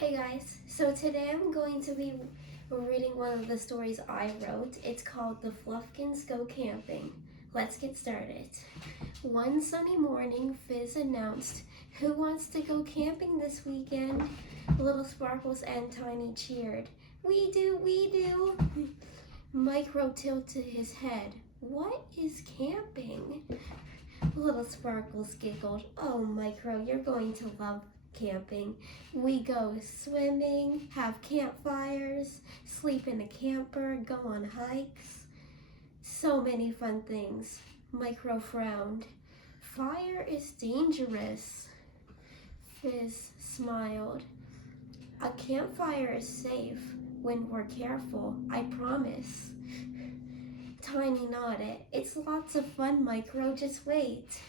Hey guys, so today I'm going to be reading one of the stories I wrote. It's called The Fluffkins Go Camping. Let's get started. One sunny morning, Fizz announced, "Who wants to go camping this weekend?" Little Sparkles and Tiny cheered. "We do, we do." Micro tilted his head. "What is camping?" Little Sparkles giggled. "Oh, Micro, you're going to love camping. We go swimming, have campfires, sleep in a camper, go on hikes. So many fun things." Micro frowned. "Fire is dangerous." Fizz smiled. "A campfire is safe when we're careful, I promise." Tiny nodded. "It's lots of fun, Micro, just wait."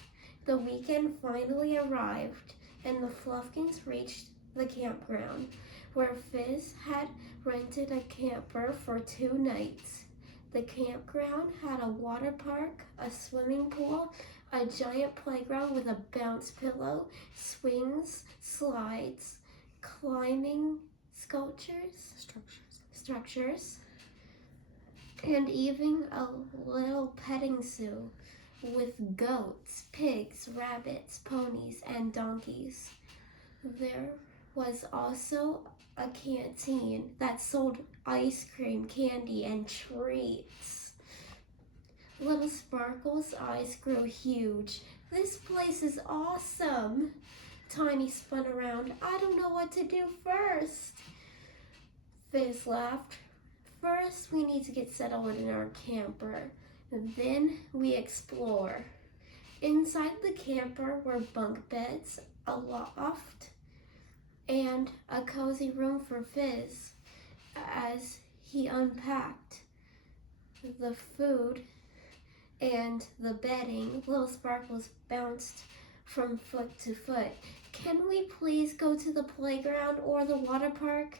The weekend finally arrived, and the Fluffkins reached the campground, where Fizz had rented a camper for 2 nights. The campground had a water park, a swimming pool, a giant playground with a bounce pillow, swings, slides, climbing structures, and even a little petting zoo with goats, pigs, rabbits, ponies, and donkeys. There was also a canteen that sold ice cream, candy, and treats. Little Sparkle's eyes grew huge. "This place is awesome." Tiny spun around. "I don't know what to do first." Fizz laughed. "First, we need to get settled in our camper. Then we explore." Inside the camper were bunk beds, a loft, and a cozy room for Fizz. As he unpacked the food and the bedding, Little Sparkles bounced from foot to foot. "Can we please go to the playground or the water park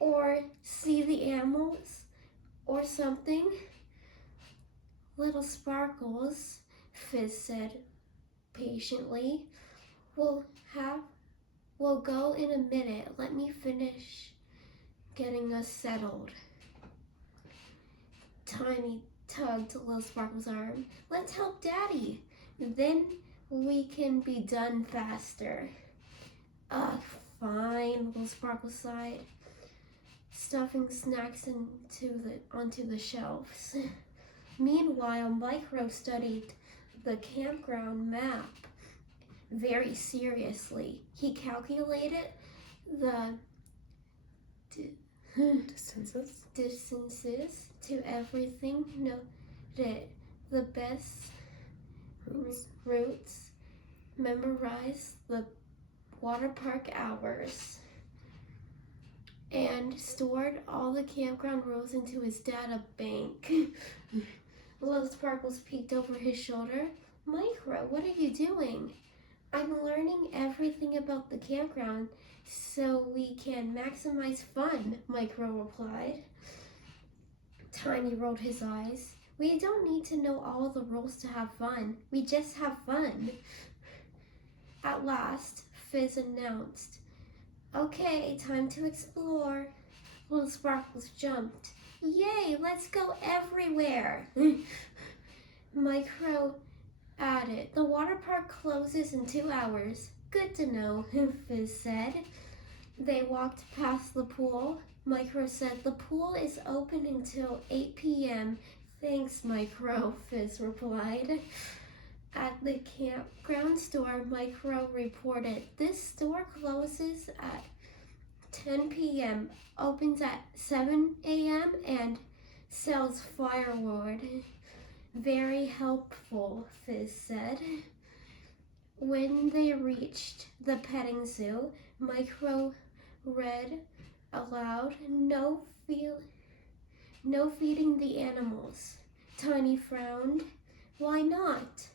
or see the animals or something?" "Little Sparkles," Fizz said patiently, We'll go in a minute. Let me finish getting us settled." Tiny tugged Little Sparkle's arm. "Let's help Daddy. Then we can be done faster." "Ugh, fine," Little Sparkle sighed, stuffing snacks onto the shelves. Meanwhile, Micro studied the campground map very seriously. He calculated the distances to everything, noted the best routes, memorized the water park hours, and stored all the campground rules into his data bank. Little Sparkles peeked over his shoulder. "Micro, what are you doing?" "I'm learning everything about the campground so we can maximize fun," Micro replied. Tiny rolled his eyes. "We don't need to know all the rules to have fun. We just have fun." At last, Fizz announced, "Okay, time to explore." Little Sparkles jumped. "Yay, let's go everywhere." Micro added, "The water park closes in 2 hours. "Good to know," Fizz said. They walked past the pool. Micro said, "The pool is open until 8 p.m. "Thanks, Micro," Fizz replied. At the campground store, Micro reported, "This store closes at 10 p.m., opens at 7 a.m., and sells firewood." "Very helpful," Fizz said. When they reached the petting zoo, Micro read aloud, "No feeding the animals." Tiny frowned. "Why not?"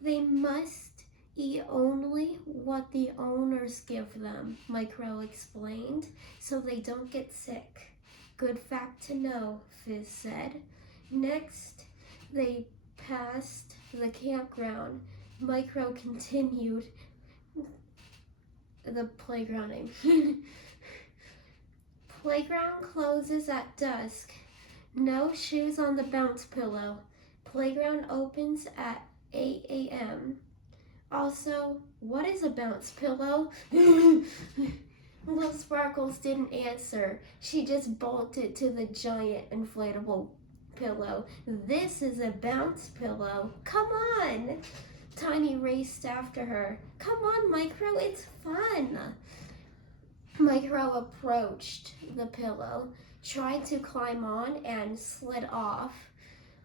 "They must eat only what the owners give them," Micro explained, "so they don't get sick." "Good fact to know," Fizz said. Next, they passed the campground. Micro continued the playground. Playground closes at dusk. No shoes on the bounce pillow. Playground opens at 8 a.m. Also, what is a bounce pillow? Little Sparkles didn't answer. She just bolted to the giant inflatable pillow. This is a bounce pillow. Come on! Tiny raced after her. Come on, Micro, it's fun. Micro approached the pillow, tried to climb on, and slid off.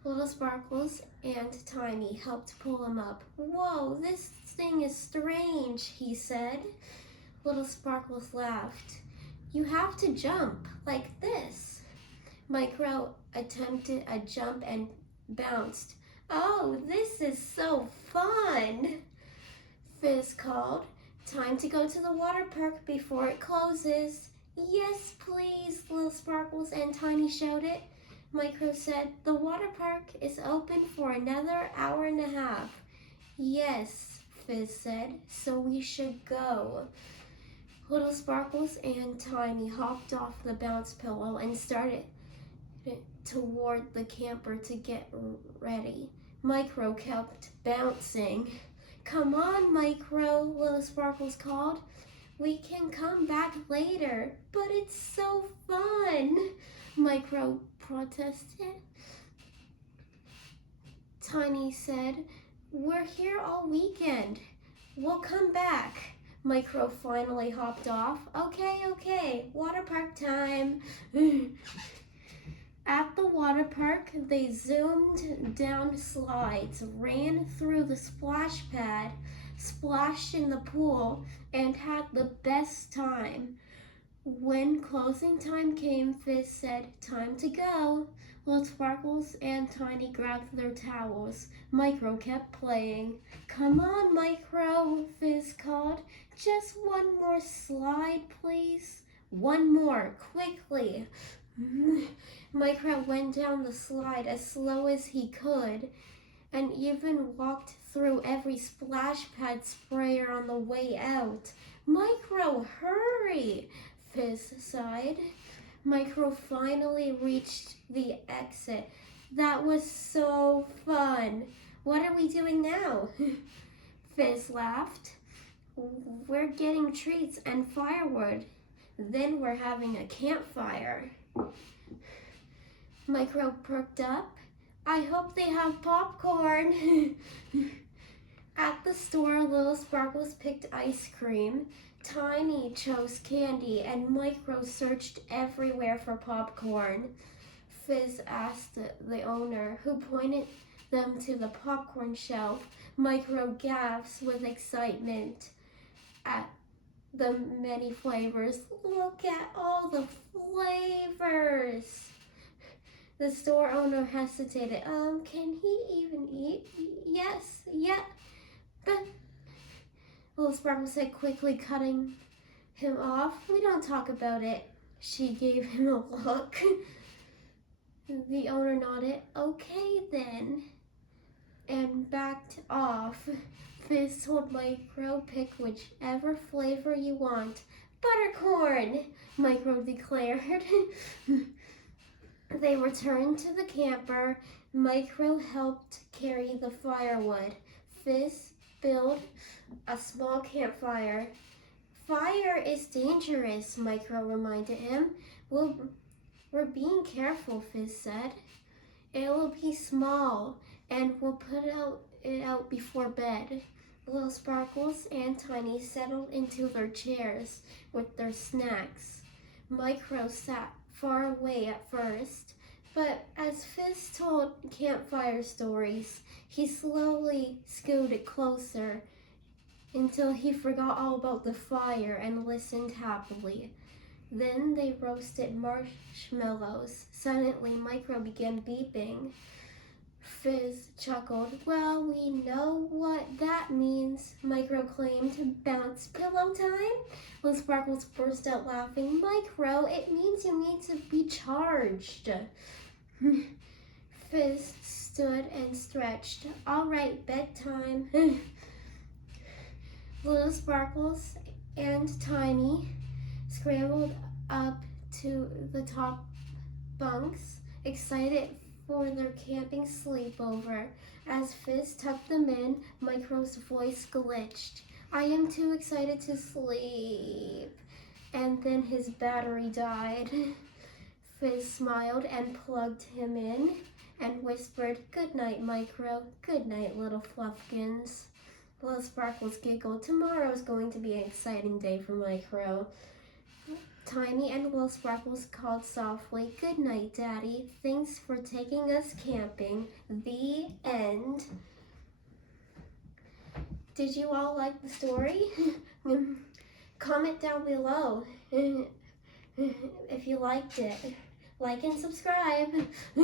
Little Sparkles and Tiny helped pull him up. Whoa, this thing is strange, he said. Little Sparkles laughed. You have to jump like this. Micro attempted a jump and bounced. Oh, this is so fun, Fizz called. Time to go to the water park before it closes. Yes, please, Little Sparkles and Tiny shouted. Micro said, the water park is open for another hour and a half. Yes, Fizz said, so we should go. Little Sparkles and Tiny hopped off the bounce pillow and started toward the camper to get ready. Micro kept bouncing. Come on, Micro, Little Sparkles called. We can come back later, but it's so fun, Micro protested. Tiny said, we're here all weekend. We'll come back. Micro finally hopped off. Okay, water park time. At the water park, they zoomed down slides, ran through the splash pad, splashed in the pool, and had the best time. When closing time came, Fizz said, time to go. Little Sparkles and Tiny grabbed their towels. Micro kept playing. Come on, Micro, Fizz called. Just one more slide, please. One more, quickly. Micro went down the slide as slow as he could and even walked through every splash pad sprayer on the way out. Micro, hurry, Fizz sighed. Micro finally reached the exit. That was so fun. What are we doing now? Fizz laughed. We're getting treats and firewood. Then we're having a campfire. Micro perked up. I hope they have popcorn. At the store, Little Sparkles picked ice cream. Tiny chose candy, and Micro searched everywhere for popcorn. Fizz asked the owner, who pointed them to the popcorn shelf. Micro gasped with excitement at the many flavors. Look at all the flavors. The store owner hesitated. Can he even eat? Yes, yeah. But Little Sparkle said, quickly cutting him off. We don't talk about it. She gave him a look. The owner nodded. Okay then. And backed off. Fizz told Micro, pick whichever flavor you want. Buttercorn, Micro declared. They returned to the camper. Micro helped carry the firewood. Fizz built a small campfire. Fire is dangerous, Micro reminded him. We're being careful, Fizz said. It'll be small, and we'll put it out before bed. Little Sparkles and Tiny settled into their chairs with their snacks. Micro sat far away at first, but as Fizz told campfire stories, he slowly scooted closer until he forgot all about the fire and listened happily. Then they roasted marshmallows. Suddenly, Micro began beeping. Fizz chuckled. Well, we know what that means, Micro claimed. Bounce pillow time? Little Sparkles burst out laughing. Micro, it means you need to be charged. Fizz stood and stretched. All right, bedtime. Little Sparkles and Tiny scrambled up to the top bunks, excited for their camping sleepover. As Fizz tucked them in, Micro's voice glitched. I am too excited to sleep. And then his battery died. Fizz smiled and plugged him in and whispered, "Good night, Micro. Good night, little Fluffkins." Little Sparkles giggled. Tomorrow's going to be an exciting day for Micro. Tiny and Little Sparkles called softly, "Good night, Daddy. Thanks for taking us camping." The end. Did you all like the story? Comment down below if you liked it. Like and subscribe.